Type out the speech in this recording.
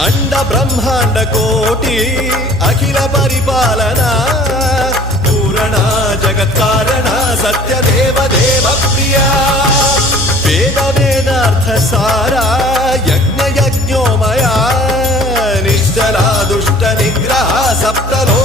अंड ब्रह्मांड कोटि अखिल परिपालना पूरणा जगत्कारणा सत्यदेव देव प्रिया वेद वेदार्थ सारा यज्ञ यज्ञोमया निश्चला दुष्ट निग्रह सप्तलो